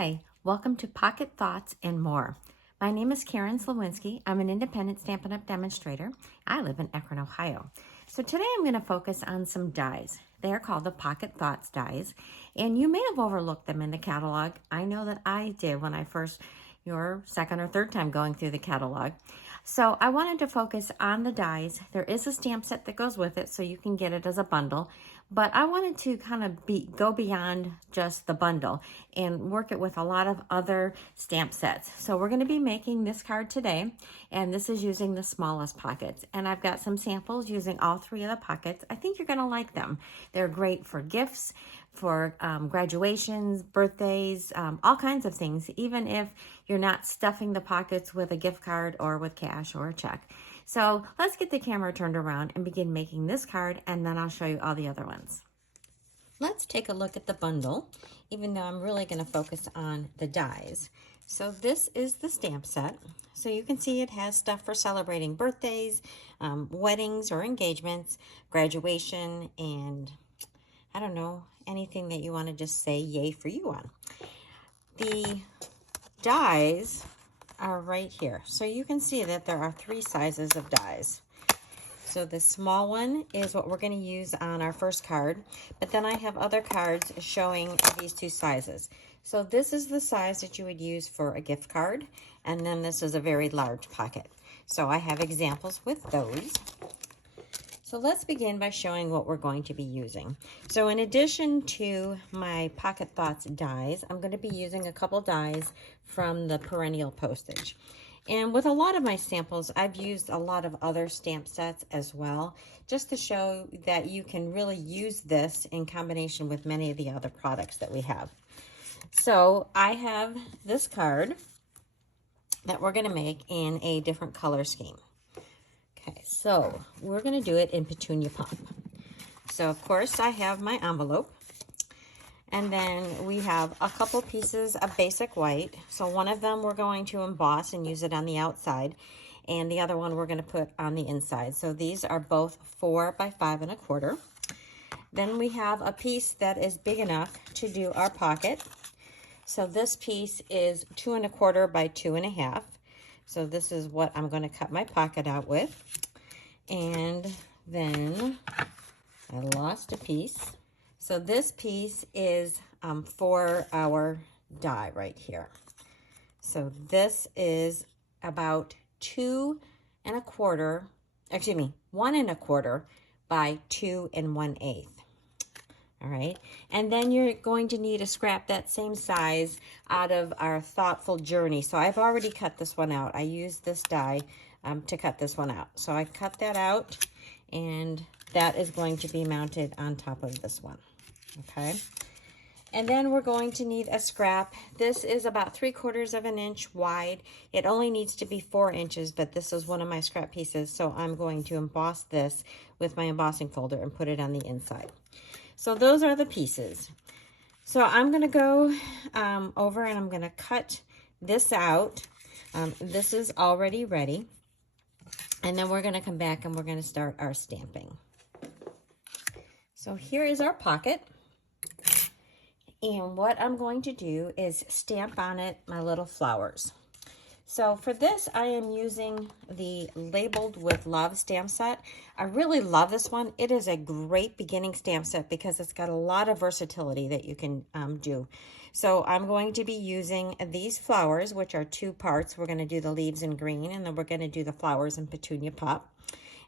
Hi, welcome to Pocket Thoughts and More. My name is Karen Sliwinski. I'm an independent Stampin' Up! Demonstrator. I live in Akron, Ohio. So today I'm going to focus on some dies. They are called the Pocket Thoughts dies, and you may have overlooked them in the catalog. I know that I did when I first, your second or third time going through the catalog. So I wanted to focus on the dies. There is a stamp set that goes with it, so you can get it as a bundle. But I wanted to kind of go beyond just the bundle and work it with a lot of other stamp sets. So we're going to be making this card today, and this is using the smallest pockets. And I've got some samples using all three of the pockets. I think you're going to like them. They're great for gifts, for graduations, birthdays, all kinds of things, even if you're not stuffing the pockets with a gift card or with cash or a check. So let's get the camera turned around and begin making this card, and then I'll show you all the other ones. Let's take a look at the bundle, even though I'm really going to focus on the dies. So this is the stamp set. So you can see it has stuff for celebrating birthdays, weddings or engagements, graduation, and I don't know, anything that you want to just say yay for you on. The dies are right here. So you can see that there are three sizes of dies. So the small one is what we're going to use on our first card, but then I have other cards showing these two sizes. So this is the size that you would use for a gift card, and then this is a very large pocket. So I have examples with those. So let's begin by showing what we're going to be using. So in addition to my Pocket Thoughts dies, I'm going to be using a couple dies from the Perennial Postage. And with a lot of my samples, I've used a lot of other stamp sets as well, just to show that you can really use this in combination with many of the other products that we have. So I have this card that we're going to make in a different color scheme. Okay, so we're going to do it in Petunia Pop. So of course I have my envelope, and then we have a couple pieces of basic white. So one of them we're going to emboss and use it on the outside, and the other one we're going to put on the inside. So these are both 4 by 5 1/4. Then we have a piece that is big enough to do our pocket. So this piece is 2 1/4 by 2 1/2. So this is what I'm going to cut my pocket out with. And then I lost a piece. So this piece is for our die right here. So this is about 2 1/4, excuse me, 1 1/4 by 2 1/8. All right, and then you're going to need a scrap that same size out of our Thoughtful Journey. So I've already cut this one out. I used this die to cut this one out. So I cut that out, and that is going to be mounted on top of this one. Okay, and then we're going to need a scrap. This is about 3/4 of an inch wide. It only needs to be 4 inches, but this is one of my scrap pieces. So I'm going to emboss this with my embossing folder and put it on the inside. So those are the pieces. So I'm going to go over and I'm going to cut this out. This is already ready. And then we're going to come back and we're going to start our stamping. So here is our pocket. And what I'm going to do is stamp on it my little flowers. So for this, I am using the Labeled with Love stamp set. I really love this one. It is a great beginning stamp set because it's got a lot of versatility that you can do. So I'm going to be using these flowers, which are 2 parts. We're going to do the leaves in green, and then we're going to do the flowers in Petunia Pop.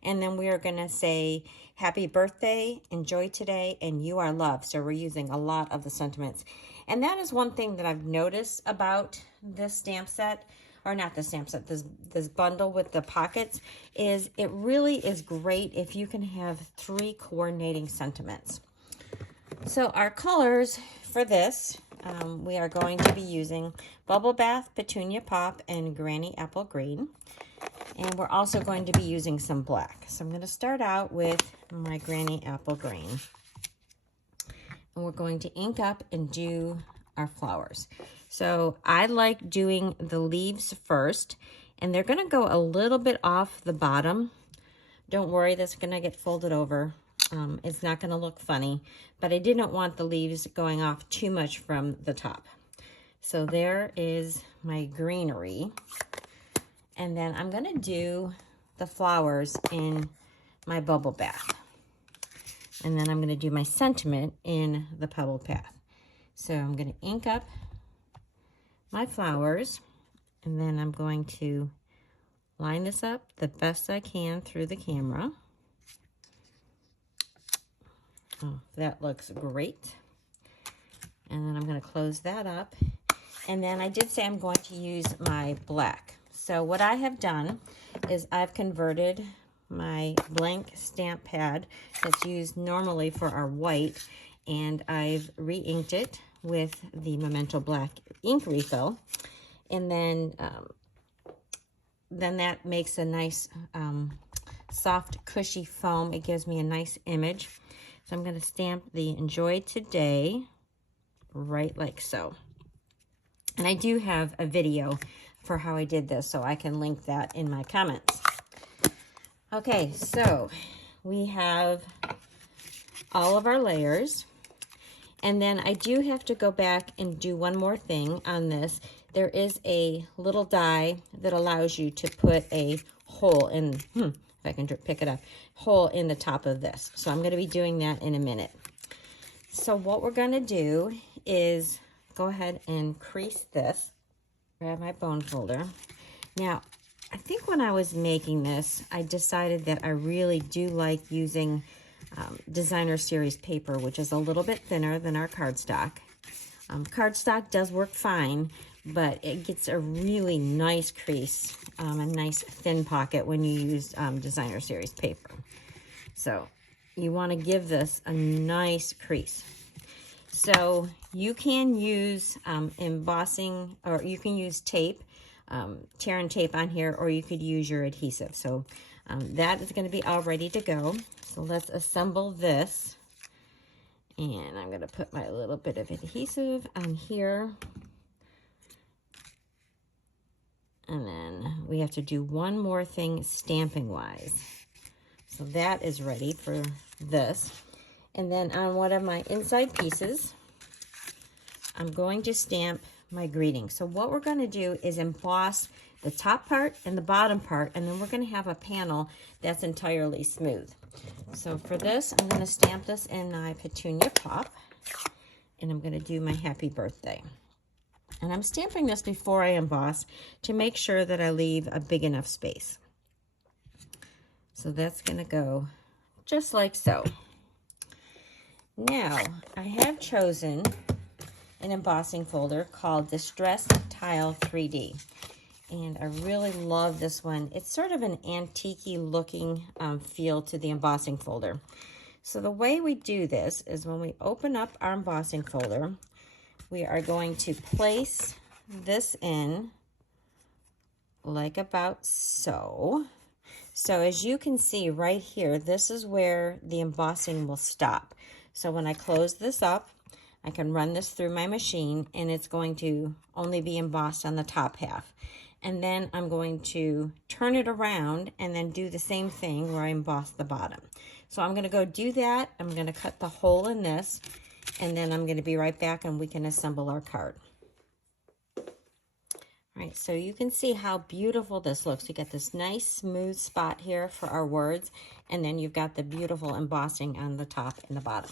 And then we are going to say, happy birthday, enjoy today, and you are loved. So we're using a lot of the sentiments. And that is one thing that I've noticed about this stamp set, or not the stamp set, this bundle with the pockets, is it really is great if you can have 3 coordinating sentiments. So our colors for this, we are going to be using Bubble Bath, Petunia Pop, and Granny Apple Green. And we're also going to be using some black. So I'm going to start out with my Granny Apple Green. And we're going to ink up and do our flowers. So I like doing the leaves first, and they're going to go a little bit off the bottom. Don't worry, that's going to get folded over. It's not going to look funny, but I didn't want the leaves going off too much from the top. So there is my greenery. And then I'm gonna do the flowers in my bubble bath. And then I'm gonna do my sentiment in the pebble path. So I'm gonna ink up my flowers, and then I'm going to line this up the best I can through the camera. Oh, that looks great. And then I'm going to close that up. And then I did say I'm going to use my black. So what I have done is I've converted my blank stamp pad that's used normally for our white, and I've re-inked it with the Memento Black ink refill. And then that makes a nice soft, cushy foam. It gives me a nice image. So I'm going to stamp the Enjoy Today right like so. And I do have a video for how I did this, so I can link that in my comments. Okay, so we have all of our layers. And then I do have to go back and do one more thing on this. There is a little die that allows you to put a hole in, if I can pick it up, hole in the top of this. So I'm going to be doing that in a minute. So what we're going to do is go ahead and crease this. Grab my bone folder. Now, I think when I was making this, I decided that I really do like using Designer Series paper, which is a little bit thinner than our cardstock. Cardstock does work fine, but it gets a really nice crease, a nice thin pocket when you use Designer Series paper. So you want to give this a nice crease. So you can use embossing, or you can use tape, tear and tape on here, or you could use your adhesive. So that is going to be all ready to go. So let's assemble this. And I'm going to put my little bit of adhesive on here. And then we have to do one more thing stamping wise. So that is ready for this. And then on one of my inside pieces, I'm going to stamp my greeting. So what we're going to do is emboss the top part and the bottom part, and then we're going to have a panel that's entirely smooth. So for this, I'm going to stamp this in my Petunia Pop, and I'm going to do my happy birthday. And I'm stamping this before I emboss to make sure that I leave a big enough space. So that's going to go just like so. Now, I have chosen an embossing folder called Distress Tile 3D. And I really love this one. It's sort of an antique-y looking feel to the embossing folder. So the way we do this is when we open up our embossing folder, we are going to place this in like about so. So as you can see right here, this is where the embossing will stop. So when I close this up, I can run this through my machine, and it's going to only be embossed on the top half. And then I'm going to turn it around and then do the same thing where I emboss the bottom. So I'm going to go do that. I'm going to cut the hole in this, and then I'm going to be right back and we can assemble our card. All right, so you can see how beautiful this looks. You get this nice smooth spot here for our words, and then you've got the beautiful embossing on the top and the bottom.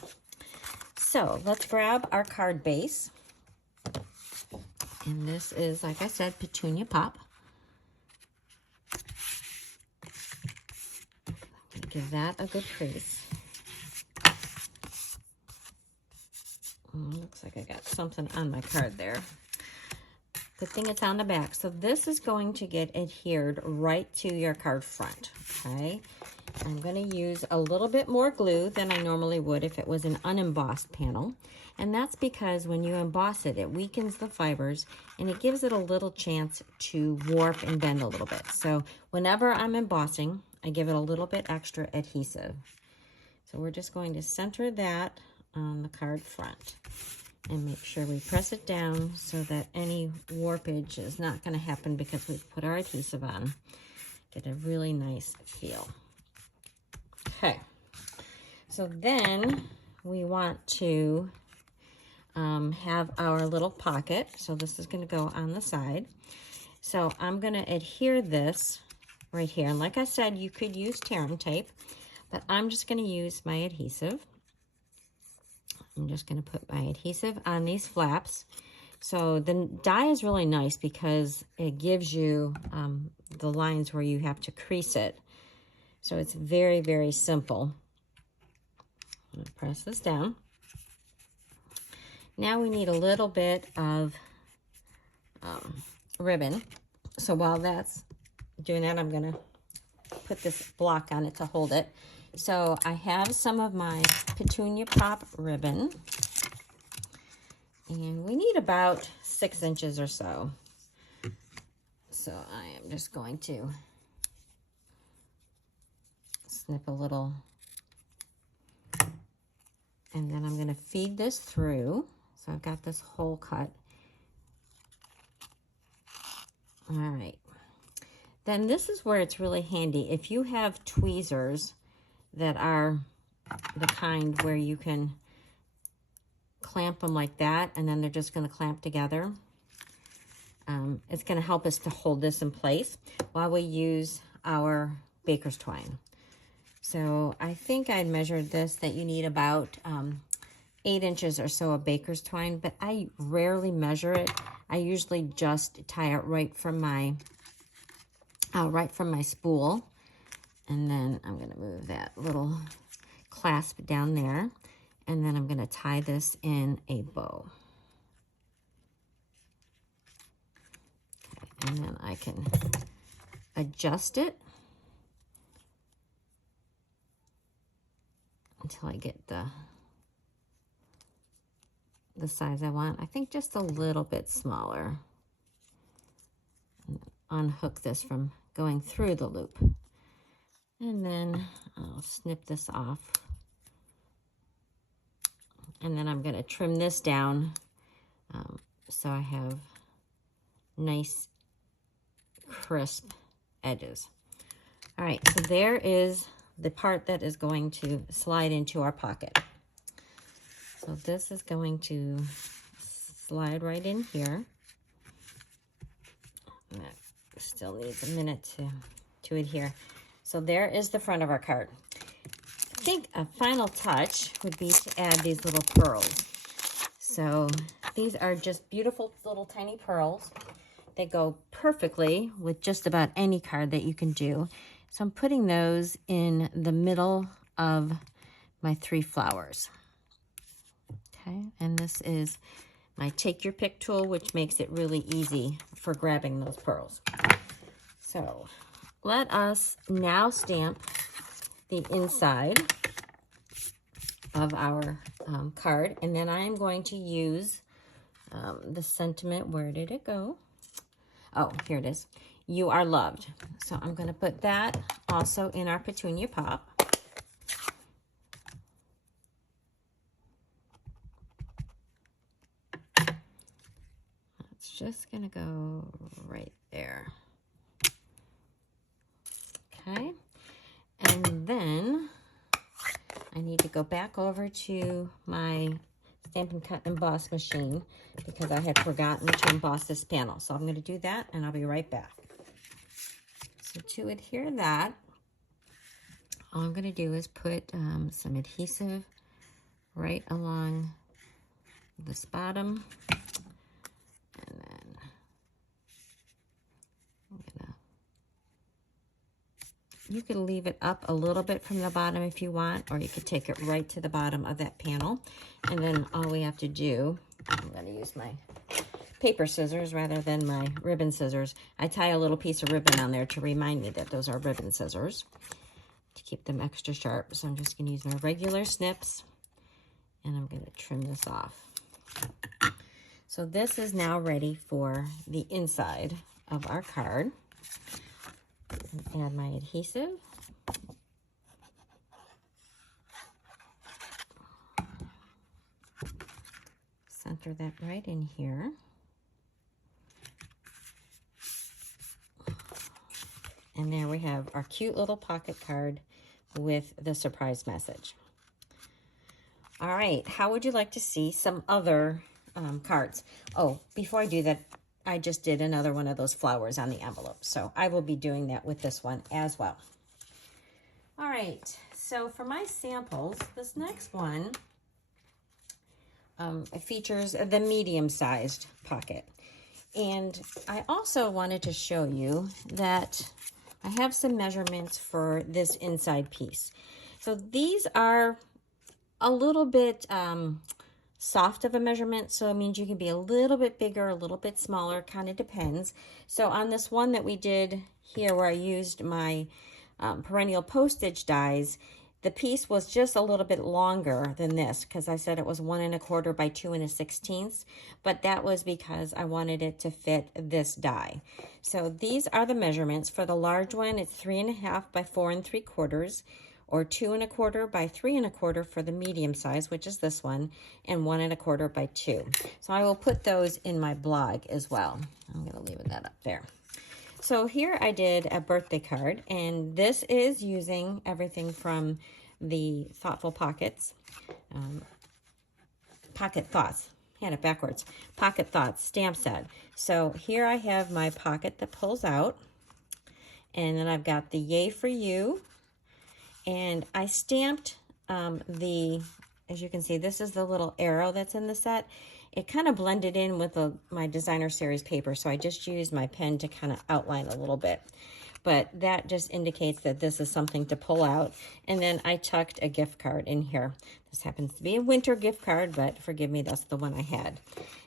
So let's grab our card base. And this is, like I said, Petunia Pop. Give that a good crease. Looks like I got something on my card there. Good thing it's on the back. So this is going to get adhered right to your card front, okay? I'm going to use a little bit more glue than I normally would if it was an unembossed panel. And that's because when you emboss it, it weakens the fibers and it gives it a little chance to warp and bend a little bit. So whenever I'm embossing, I give it a little bit extra adhesive. So we're just going to center that on the card front and make sure we press it down so that any warpage is not going to happen because we've put our adhesive on. Get a really nice feel. Okay, so then we want to have our little pocket. So this is going to go on the side. So I'm going to adhere this right here. And like I said, you could use tearing tape, but I'm just going to use my adhesive. I'm just going to put my adhesive on these flaps. So the die is really nice because it gives you the lines where you have to crease it. So it's very, very simple. I'm going to press this down. Now we need a little bit of ribbon. So while that's doing that, I'm going to put this block on it to hold it. So I have some of my Petunia Pop ribbon. And we need about 6 inches or so. So I am just going to snip a little. And then I'm going to feed this through. So I've got this hole cut. All right. Then this is where it's really handy. If you have tweezers that are the kind where you can clamp them like that, and then they're just going to clamp together. It's going to help us to hold this in place while we use our baker's twine. So I think I measured this that you need about 8 inches or so of baker's twine, but I rarely measure it. I usually just tie it right from my spool, and then I'm going to move that little clasp down there. And then I'm going to tie this in a bow. Okay, and then I can adjust it until I get the size I want. I think just a little bit smaller. And unhook this from going through the loop. And then I'll snip this off. And then I'm going to trim this down so I have nice, crisp edges. All right, so there is the part that is going to slide into our pocket. So this is going to slide right in here. And that still needs a minute to adhere. So there is the front of our card. I think a final touch would be to add these little pearls. So these are just beautiful little tiny pearls. They go perfectly with just about any card that you can do. So I'm putting those in the middle of my 3 flowers. Okay, and this is my take your pick tool, which makes it really easy for grabbing those pearls. So let us now stamp the inside of our card, and then I am going to use the sentiment. Where did it go? Oh, here it is. You are loved. So I'm going to put that also in our Petunia Pop. It's just going to go right there. Okay. And then I need to go back over to my Stampin' Cut Emboss machine because I had forgotten to emboss this panel. So I'm going to do that, and I'll be right back. So to adhere that, all I'm going to do is put some adhesive right along this bottom. And then I'm going to... You can leave it up a little bit from the bottom if you want, or you could take it right to the bottom of that panel. And then all we have to do, I'm going to use my paper scissors rather than my ribbon scissors. I tie a little piece of ribbon on there to remind me that those are ribbon scissors to keep them extra sharp. So I'm just going to use my regular snips, and I'm going to trim this off. So this is now ready for the inside of our card. Add my adhesive. Center that right in here. And there we have our cute little pocket card with the surprise message. All right, how would you like to see some other cards? Oh, before I do that, I just did another one of those flowers on the envelope. So I will be doing that with this one as well. All right, so for my samples, this next one it features the medium-sized pocket. And I also wanted to show you that I have some measurements for this inside piece. So these are a little bit soft of a measurement, so it means you can be a little bit bigger, a little bit smaller, kind of depends. So on this one that we did here where I used my perennial postage dies, the piece was just a little bit longer than this because I said it was 1 1/4 by 2 1/16, but that was because I wanted it to fit this die. So these are the measurements. For the large one, it's 3 1/2 by 4 3/4, or 2 1/4 by 3 1/4 for the medium size, which is this one, and 1 1/4 by 2. So I will put those in my blog as well. I'm going to leave that up there. So here I did a birthday card, and this is using everything from the Thoughtful Pockets, Pocket Thoughts, had it backwards, Pocket Thoughts stamp set. So here I have my pocket that pulls out, and then I've got the Yay for You, and I stamped as you can see, this is the little arrow that's in the set. It kind of blended in with my designer series paper, so I just used my pen to kind of outline a little bit. But that just indicates that this is something to pull out. And then I tucked a gift card in here. This happens to be a winter gift card, but forgive me, that's the one I had.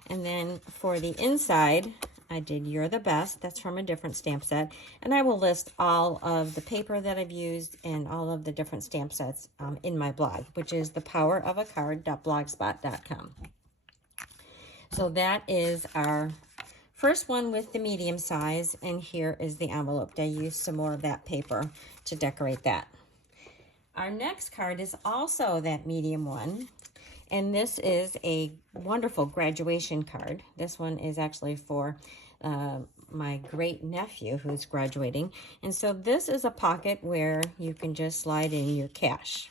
And then for the inside, I did You're the Best. That's from a different stamp set. And I will list all of the paper that I've used and all of the different stamp sets in my blog, which is ThePowerOfACard.blogspot.com. So that is our first one with the medium size, and here is the envelope. I used some more of that paper to decorate that. Our next card is also that medium one, and this is a wonderful graduation card. This one is actually for my great nephew who's graduating, and so this is a pocket where you can just slide in your cash.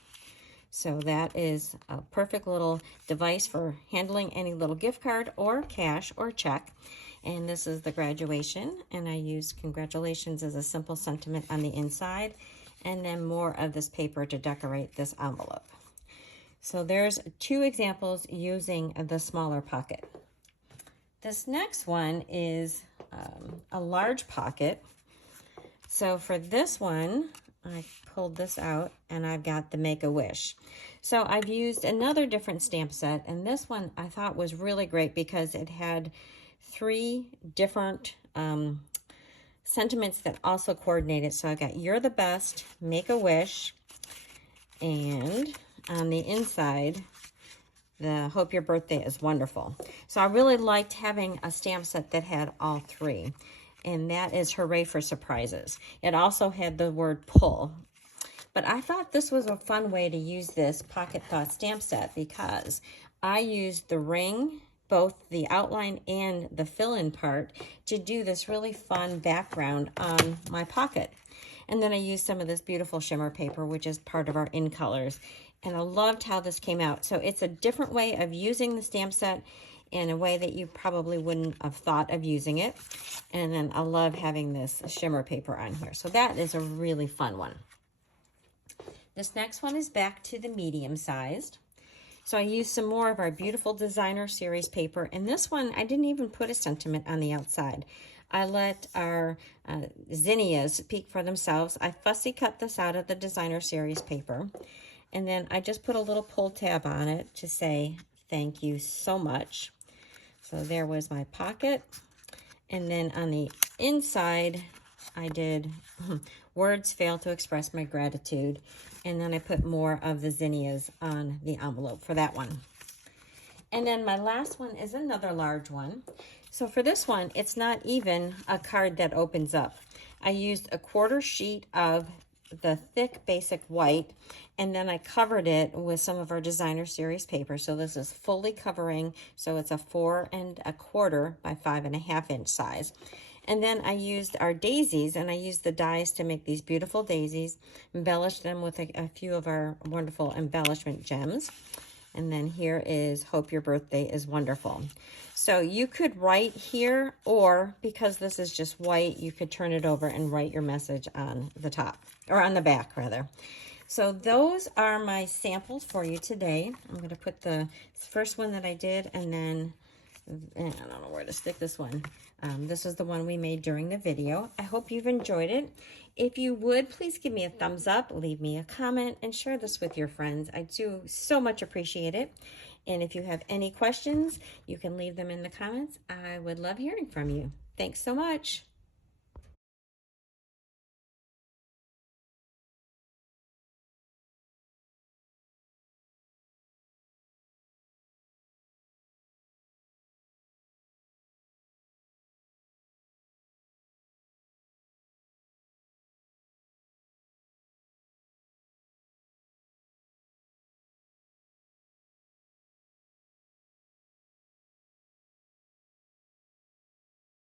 So that is a perfect little device for handling any little gift card or cash or check. And this is the graduation, and I use congratulations as a simple sentiment on the inside, and then more of this paper to decorate this envelope. So there's 2 examples using the smaller pocket. This next one is a large pocket. So for this one, I pulled this out, and I've got the Make-A-Wish. So I've used another different stamp set, and this one I thought was really great because it had 3 different sentiments that also coordinated. So I got You're the Best, Make-A-Wish, and on the inside, the Hope Your Birthday is Wonderful. So I really liked having a stamp set that had all 3. And that is Hooray for Surprises. It also had the word pull. But I thought this was a fun way to use this Pocket Thought stamp set because I used the ring, both the outline and the fill-in part, to do this really fun background on my pocket. And then I used some of this beautiful shimmer paper, which is part of our In Colors. And I loved how this came out. So it's a different way of using the stamp set in a way that you probably wouldn't have thought of using it. And then I love having this shimmer paper on here. So that is a really fun one. This next one is back to the medium sized. So I used some more of our beautiful designer series paper. And this one, I didn't even put a sentiment on the outside. I let our zinnias speak for themselves. I fussy cut this out of the designer series paper. And then I just put a little pull tab on it to say, thank you so much. So there was my pocket. And then on the inside, I did words fail to express my gratitude. And then I put more of the zinnias on the envelope for that one. And then my last one is another large one. So for this one, it's not even a card that opens up. I used a 1/4 sheet of the thick basic white, and then I covered it with some of our designer series paper. So this is fully covering, so it's a 4 1/4 by 5 1/2 inch size. And then I used our daisies, and I used the dies to make these beautiful daisies, embellished them with a few of our wonderful embellishment gems. And then here is hope your birthday is wonderful. So you could write here, or because this is just white, you could turn it over and write your message on the top, or on the back rather. So those are my samples for you today. I'm going to put the first one that I did, and then I don't know where to stick this one. This is the one we made during the video. I hope you've enjoyed it. If you would, please give me a thumbs up, leave me a comment, and share this with your friends. I do so much appreciate it. And if you have any questions, you can leave them in the comments. I would love hearing from you. Thanks so much.